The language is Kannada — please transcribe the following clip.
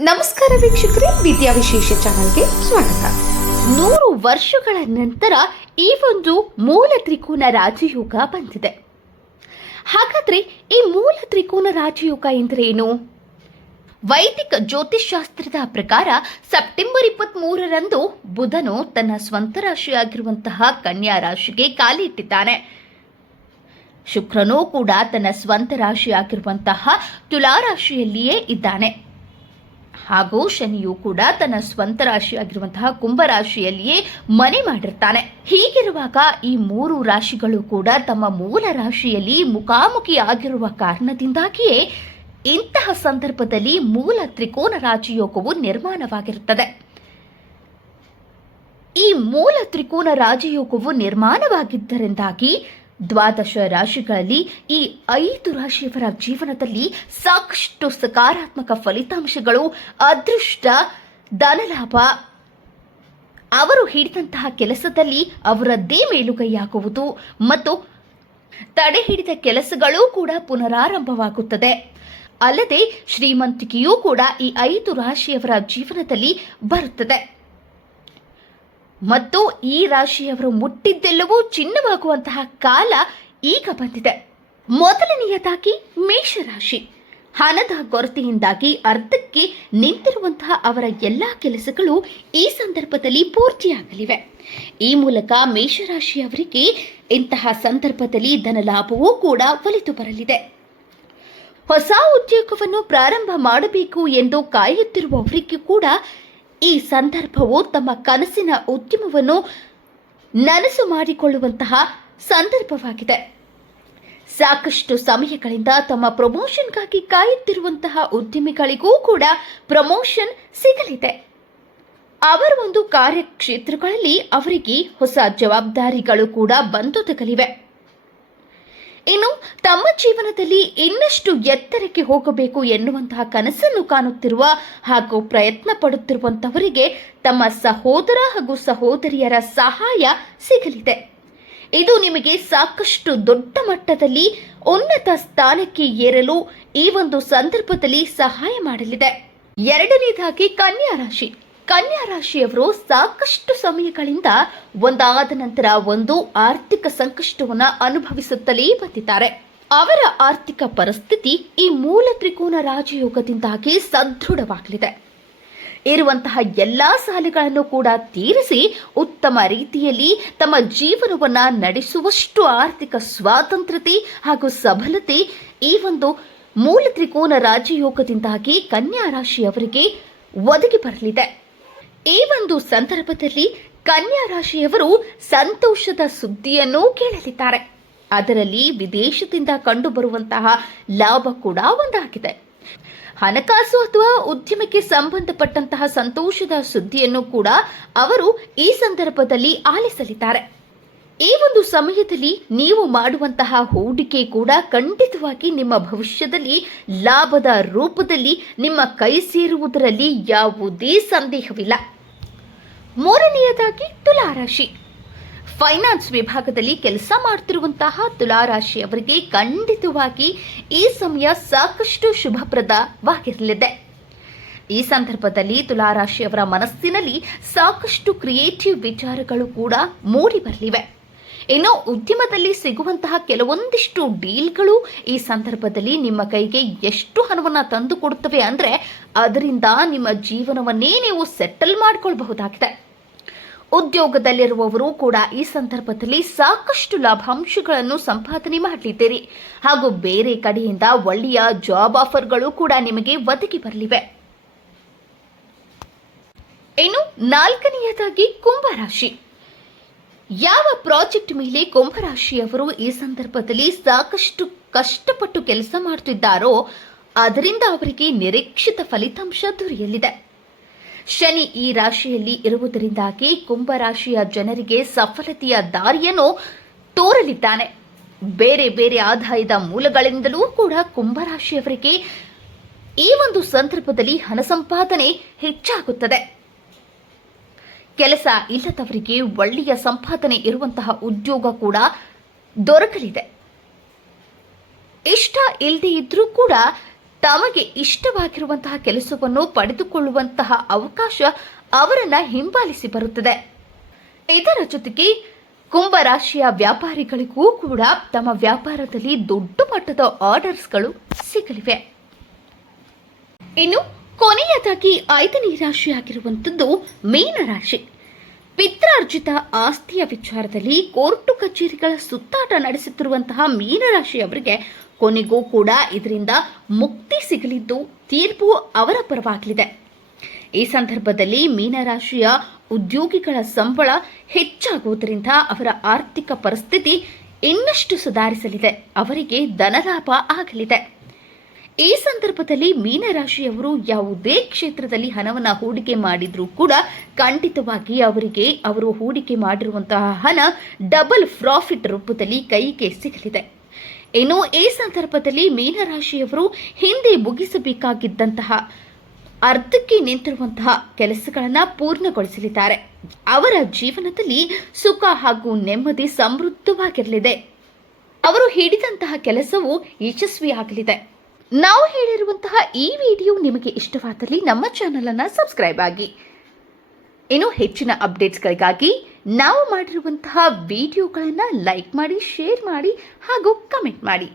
ನಮಸ್ಕಾರ ವೀಕ್ಷಕರೇ, ವಿದ್ಯಾ ವಿಶೇಷ ಚಾನಲ್ಗೆ ಸ್ವಾಗತ. 100 ವರ್ಷಗಳ ನಂತರ ಈ ಒಂದು ಮೂಲ ತ್ರಿಕೋನ ರಾಜಯೋಗ ಬಂದಿದೆ. ಹಾಗಾದ್ರೆ ಈ ಮೂಲ ತ್ರಿಕೋನ ರಾಜಯೋಗ ಎಂದರೇನು? ವೈದಿಕ ಜ್ಯೋತಿಷ್ಶಾಸ್ತ್ರದ ಪ್ರಕಾರ ಸೆಪ್ಟೆಂಬರ್ 23ರಂದು ಬುಧನು ತನ್ನ ಸ್ವಂತ ರಾಶಿಯಾಗಿರುವಂತಹ ಕನ್ಯಾ ರಾಶಿಗೆ ಕಾಲಿಟ್ಟಿದ್ದಾನೆ. ಶುಕ್ರನೂ ಕೂಡ ತನ್ನ ಸ್ವಂತ ರಾಶಿಯಾಗಿರುವಂತಹ ತುಲಾ ರಾಶಿಯಲ್ಲಿಯೇ ಇದ್ದಾನೆ. ಹಾಗೂ ಶನಿಯು ಕೂಡ ತನ್ನ ಸ್ವಂತ ರಾಶಿಯಾಗಿರುವಂತಹ ಕುಂಭ ರಾಶಿಯಲ್ಲಿಯೇ ಮನೆ ಮಾಡಿರ್ತಾನೆ. ಹೀಗಿರುವಾಗ ಈ 3 ರಾಶಿಗಳು ಕೂಡ ತಮ್ಮ ಮೂಲ ರಾಶಿಯಲ್ಲಿ ಮುಖಾಮುಖಿ ಆಗಿರುವ ಕಾರಣದಿಂದಾಗಿಯೇ ಇಂತಹ ಸಂದರ್ಭದಲ್ಲಿ ಮೂಲ ತ್ರಿಕೋನ ರಾಜಯೋಗವು ನಿರ್ಮಾಣವಾಗಿರುತ್ತದೆ. ಈ ಮೂಲ ತ್ರಿಕೋನ ರಾಜಯೋಗವು ನಿರ್ಮಾಣವಾಗಿದ್ದರಿಂದಾಗಿ ದ್ವಾದಶ ರಾಶಿಗಳಲ್ಲಿ ಈ 5 ರಾಶಿಯವರ ಜೀವನದಲ್ಲಿ ಸಾಕಷ್ಟು ಸಕಾರಾತ್ಮಕ ಫಲಿತಾಂಶಗಳು, ಅದೃಷ್ಟ, ಧನಲಾಭ, ಅವರು ಹಿಡಿದಂತಹ ಕೆಲಸದಲ್ಲಿ ಅವರದ್ದೇ ಮೇಲುಗೈಯಾಗುವುದು ಮತ್ತು ತಡೆ ಹಿಡಿದ ಕೆಲಸಗಳೂ ಕೂಡ ಪುನರಾರಂಭವಾಗುತ್ತದೆ. ಅಲ್ಲದೆ ಶ್ರೀಮಂತಿಕೆಯೂ ಕೂಡ ಈ 5 ರಾಶಿಯವರ ಜೀವನದಲ್ಲಿ ಬರುತ್ತದೆ ಮತ್ತು ಈ ರಾಶಿಯವರು ಮುಟ್ಟಿದ್ದೆಲ್ಲವೂ ಚಿನ್ನವಾಗುವಂತಹ ಕಾಲ ಈಗ ಬಂದಿದೆ. ಮೊದಲನೆಯದಾಗಿ ಮೇಷರಾಶಿ. ಹಣದ ಕೊರತೆಯಿಂದಾಗಿ ಅರ್ಧಕ್ಕೆ ನಿಂತಿರುವಂತಹ ಅವರ ಎಲ್ಲಾ ಕೆಲಸಗಳು ಈ ಸಂದರ್ಭದಲ್ಲಿ ಪೂರ್ತಿಯಾಗಲಿವೆ. ಈ ಮೂಲಕ ಮೇಷರಾಶಿಯವರಿಗೆ ಇಂತಹ ಸಂದರ್ಭದಲ್ಲಿ ಧನಲಾಭವೂ ಕೂಡ ಒಲಿದು ಬರಲಿದೆ. ಹೊಸ ಉದ್ಯೋಗವನ್ನು ಪ್ರಾರಂಭ ಮಾಡಬೇಕು ಎಂದು ಕಾಯುತ್ತಿರುವವರಿಗೂ ಕೂಡ ಈ ಸಂದರ್ಭವು ತಮ್ಮ ಕನಸಿನ ಉದ್ಯಮವನ್ನು ನನಸು ಮಾಡಿಕೊಳ್ಳುವಂತಹ ಸಂದರ್ಭವಾಗಿದೆ. ಸಾಕಷ್ಟು ಸಮಯಗಳಿಂದ ತಮ್ಮ ಪ್ರಮೋಷನ್ಗಾಗಿ ಕಾಯುತ್ತಿರುವಂತಹ ಉದ್ಯಮಿಗಳಿಗೂ ಕೂಡ ಪ್ರಮೋಷನ್ ಸಿಗಲಿದೆ. ಅವರ ಒಂದು ಕಾರ್ಯಕ್ಷೇತ್ರಗಳಲ್ಲಿ ಅವರಿಗೆ ಹೊಸ ಜವಾಬ್ದಾರಿಗಳು ಕೂಡ ಬಂದೊದಗಲಿವೆ. ಇನ್ನು ತಮ್ಮ ಜೀವನದಲ್ಲಿ ಇನ್ನಷ್ಟು ಎತ್ತರಕ್ಕೆ ಹೋಗಬೇಕು ಎನ್ನುವಂತಹ ಕನಸನ್ನು ಕಾಣುತ್ತಿರುವ ಹಾಗೂ ಪ್ರಯತ್ನ ಪಡುತ್ತಿರುವಂತವರಿಗೆ ತಮ್ಮ ಸಹೋದರ ಹಾಗೂ ಸಹೋದರಿಯರ ಸಹಾಯ ಸಿಗಲಿದೆ. ಇದು ನಿಮಗೆ ಸಾಕಷ್ಟು ದೊಡ್ಡ ಮಟ್ಟದಲ್ಲಿ ಉನ್ನತ ಸ್ಥಾನಕ್ಕೆ ಏರಲು ಈ ಒಂದು ಸಂದರ್ಭದಲ್ಲಿ ಸಹಾಯ ಮಾಡಲಿದೆ. ಎರಡನೇದಾಗಿ ಕನ್ಯಾ ರಾಶಿ. ಕನ್ಯಾ ರಾಶಿಯವರು ಸಾಕಷ್ಟು ಸಮಯಗಳಿಂದ ಒಂದಾದ ನಂತರ ಒಂದು ಆರ್ಥಿಕ ಸಂಕಷ್ಟವನ್ನು ಅನುಭವಿಸುತ್ತಲೇ ಬಂದಿದ್ದಾರೆ. ಅವರ ಆರ್ಥಿಕ ಪರಿಸ್ಥಿತಿ ಈ ಮೂಲ ತ್ರಿಕೋನ ರಾಜಯೋಗದಿಂದಾಗಿ ಸದೃಢವಾಗಲಿದೆ. ಇರುವಂತಹ ಎಲ್ಲಾ ಸಾಲಗಳನ್ನು ಕೂಡ ತೀರಿಸಿ ಉತ್ತಮ ರೀತಿಯಲ್ಲಿ ತಮ್ಮ ಜೀವನವನ್ನ ನಡೆಸುವಷ್ಟು ಆರ್ಥಿಕ ಸ್ವಾತಂತ್ರ್ಯತೆ ಹಾಗೂ ಸಬಲತೆ ಈ ಒಂದು ಮೂಲ ತ್ರಿಕೋನ ರಾಜಯೋಗದಿಂದಾಗಿ ಕನ್ಯಾ ರಾಶಿಯವರಿಗೆ ಒದಗಿ ಬರಲಿದೆ. ಈ ಒಂದು ಸಂದರ್ಭದಲ್ಲಿ ಕನ್ಯಾ ರಾಶಿಯವರು ಸಂತೋಷದ ಸುದ್ದಿಯನ್ನು ಕೇಳಲಿದ್ದಾರೆ. ಅದರಲ್ಲಿ ವಿದೇಶದಿಂದ ಕಂಡುಬರುವಂತಹ ಲಾಭ ಕೂಡ ಒಂದಾಗಿದೆ. ಹಣಕಾಸು ಅಥವಾ ಉದ್ಯಮಕ್ಕೆ ಸಂಬಂಧಪಟ್ಟಂತಹ ಸಂತೋಷದ ಸುದ್ದಿಯನ್ನು ಕೂಡ ಅವರು ಈ ಸಂದರ್ಭದಲ್ಲಿ ಆಲಿಸಲಿದ್ದಾರೆ. ಈ ಒಂದು ಸಮಯದಲ್ಲಿ ನೀವು ಮಾಡುವಂತಹ ಹೂಡಿಕೆ ಕೂಡ ಖಂಡಿತವಾಗಿ ನಿಮ್ಮ ಭವಿಷ್ಯದಲ್ಲಿ ಲಾಭದ ರೂಪದಲ್ಲಿ ನಿಮ್ಮ ಕೈ ಸೇರುವುದರಲ್ಲಿ ಯಾವುದೇ ಸಂದೇಹವಿಲ್ಲ. ಮೂರನೆಯದಾಗಿ ತುಲಾರಾಶಿ. ಫೈನಾನ್ಸ್ ವಿಭಾಗದಲ್ಲಿ ಕೆಲಸ ಮಾಡುತ್ತಿರುವಂತಹ ತುಲಾರಾಶಿಯವರಿಗೆ ಖಂಡಿತವಾಗಿ ಈ ಸಮಯ ಸಾಕಷ್ಟು ಶುಭಪ್ರದವಾಗಿರಲಿದೆ. ಈ ಸಂದರ್ಭದಲ್ಲಿ ತುಲಾರಾಶಿಯವರ ಮನಸ್ಸಿನಲ್ಲಿ ಸಾಕಷ್ಟು ಕ್ರಿಯೇಟಿವ್ ವಿಚಾರಗಳು ಕೂಡ ಮೂಡಿ ಬರಲಿವೆ. ಇನ್ನು ಉದ್ಯಮದಲ್ಲಿ ಸಿಗುವಂತಹ ಕೆಲವೊಂದಿಷ್ಟು ಡೀಲ್ಗಳು ಈ ಸಂದರ್ಭದಲ್ಲಿ ನಿಮ್ಮ ಕೈಗೆ ಎಷ್ಟು ಹಣವನ್ನು ತಂದು ಕೊಡುತ್ತವೆ ಅಂದರೆ ಅದರಿಂದ ನಿಮ್ಮ ಜೀವನವನ್ನೇ ನೀವು ಸೆಟಲ್ ಮಾಡಿಕೊಳ್ಳಬಹುದಾಗಿದೆ. ಉದ್ಯೋಗದಲ್ಲಿರುವವರು ಕೂಡ ಈ ಸಂದರ್ಭದಲ್ಲಿ ಸಾಕಷ್ಟು ಲಾಭಾಂಶಗಳನ್ನು ಸಂಪಾದನೆ ಮಾಡಲಿದ್ದೀರಿ ಹಾಗೂ ಬೇರೆ ಕಡೆಯಿಂದ ಒಳ್ಳೆಯ ಜಾಬ್ ಆಫರ್ಗಳು ಕೂಡ ನಿಮಗೆ ಒದಗಿ ಬರಲಿವೆ. ಇನ್ನು ನಾಲ್ಕನೆಯದಾಗಿ ಕುಂಭರಾಶಿ. ಯಾವ ಪ್ರಾಜೆಕ್ಟ್ ಮೇಲೆ ಕುಂಭರಾಶಿಯವರು ಈ ಸಂದರ್ಭದಲ್ಲಿ ಸಾಕಷ್ಟು ಕಷ್ಟಪಟ್ಟು ಕೆಲಸ ಮಾಡುತ್ತಿದ್ದಾರೋ ಅದರಿಂದ ಅವರಿಗೆ ನಿರೀಕ್ಷಿತ ಫಲಿತಾಂಶ ದೊರೆಯಲಿದೆ. ಶನಿ ಈ ರಾಶಿಯಲ್ಲಿ ಇರುವುದರಿಂದಾಗಿ ಕುಂಭರಾಶಿಯ ಜನರಿಗೆ ಸಫಲತೆಯ ದಾರಿಯನ್ನು ತೋರಲಿದ್ದಾನೆ. ಬೇರೆ ಬೇರೆ ಆದಾಯದ ಮೂಲಗಳಿಂದಲೂ ಕೂಡ ಕುಂಭರಾಶಿಯವರಿಗೆ ಈ ಒಂದು ಸಂದರ್ಭದಲ್ಲಿ ಹಣ ಸಂಪಾದನೆ ಹೆಚ್ಚಾಗುತ್ತದೆ. ಕೆಲಸ ಇಲ್ಲದವರಿಗೆ ಒಳ್ಳೆಯ ಸಂಪಾದನೆ ಇರುವಂತಹ ಉದ್ಯೋಗ ಕೂಡ ದೊರಕಲಿದೆ. ಇಷ್ಟ ಇಲ್ಲದೆ ಇದ್ರೂ ಕೂಡ ತಮಗೆ ಇಷ್ಟವಾಗಿರುವಂತಹ ಕೆಲಸವನ್ನು ಪಡೆದುಕೊಳ್ಳುವಂತಹ ಅವಕಾಶ ಅವರನ್ನ ಹಿಂಬಾಲಿಸಿ ಬರುತ್ತದೆ. ಇದರ ಜೊತೆಗೆ ಕುಂಭರಾಶಿಯ ವ್ಯಾಪಾರಿಗಳಿಗೂ ಕೂಡ ತಮ್ಮ ವ್ಯಾಪಾರದಲ್ಲಿ ದೊಡ್ಡ ಮಟ್ಟದ ಆರ್ಡರ್ಸ್ಗಳು ಸಿಗಲಿವೆ. ಇನ್ನು ಕೊನೆಯದಾಗಿ 5ನೇ ರಾಶಿಯಾಗಿರುವಂಥದ್ದು ಮೀನರಾಶಿ. ಪಿತ್ರಾರ್ಜಿತ ಆಸ್ತಿಯ ವಿಚಾರದಲ್ಲಿ ಕೋರ್ಟು ಕಚೇರಿಗಳ ಸುತ್ತಾಟ ನಡೆಸುತ್ತಿರುವಂತಹ ಮೀನರಾಶಿಯವರಿಗೆ ಕೊನೆಗೂ ಕೂಡ ಇದರಿಂದ ಮುಕ್ತಿ ಸಿಗಲಿದ್ದು ತೀರ್ಪು ಅವರ ಪರವಾಗಲಿದೆ. ಈ ಸಂದರ್ಭದಲ್ಲಿ ಮೀನರಾಶಿಯ ಉದ್ಯೋಗಿಗಳ ಸಂಬಳ ಹೆಚ್ಚಾಗುವುದರಿಂದ ಅವರ ಆರ್ಥಿಕ ಪರಿಸ್ಥಿತಿ ಇನ್ನಷ್ಟು ಸುಧಾರಿಸಲಿದೆ. ಅವರಿಗೆ ಧನಲಾಭ ಆಗಲಿದೆ. ಈ ಸಂದರ್ಭದಲ್ಲಿ ಮೀನರಾಶಿಯವರು ಯಾವುದೇ ಕ್ಷೇತ್ರದಲ್ಲಿ ಹಣವನ್ನು ಹೂಡಿಕೆ ಮಾಡಿದ್ರೂ ಕೂಡ ಖಂಡಿತವಾಗಿ ಅವರಿಗೆ ಅವರು ಹೂಡಿಕೆ ಮಾಡಿರುವಂತಹ ಹಣ ಡಬಲ್ ಪ್ರಾಫಿಟ್ ರೂಪದಲ್ಲಿ ಕೈಗೆ ಸಿಗಲಿದೆ. ಇನ್ನು ಈ ಸಂದರ್ಭದಲ್ಲಿ ಮೀನರಾಶಿಯವರು ಹಿಂದೆ ಮುಗಿಸಬೇಕಾಗಿದ್ದಂತಹ ಅರ್ಧಕ್ಕೆ ನಿಂತಿರುವಂತಹ ಕೆಲಸಗಳನ್ನು ಪೂರ್ಣಗೊಳಿಸಲಿದ್ದಾರೆ. ಅವರ ಜೀವನದಲ್ಲಿ ಸುಖ ಹಾಗೂ ನೆಮ್ಮದಿ ಸಮೃದ್ಧವಾಗಿರಲಿದೆ. ಅವರು ಹಿಡಿದಂತಹ ಕೆಲಸವು ಯಶಸ್ವಿಯಾಗಲಿದೆ. ನಾವು ಹೇಳಿರುವಂತಹ ಈ ವಿಡಿಯೋ ನಿಮಗೆ ಇಷ್ಟವಾದಲ್ಲಿ ನಮ್ಮ ಚಾನೆಲ್ ಅನ್ನು ಸಬ್ಸ್ಕ್ರೈಬ್ ಆಗಿ. ಇನ್ನು ಹೆಚ್ಚಿನ ಅಪ್ಡೇಟ್ಸ್ಗಳಿಗಾಗಿ ನಾವು ಮಾಡಿರುವಂತಹ ವಿಡಿಯೋಗಳನ್ನು ಲೈಕ್ ಮಾಡಿ, ಶೇರ್ ಮಾಡಿ ಹಾಗೂ ಕಮೆಂಟ್ ಮಾಡಿ.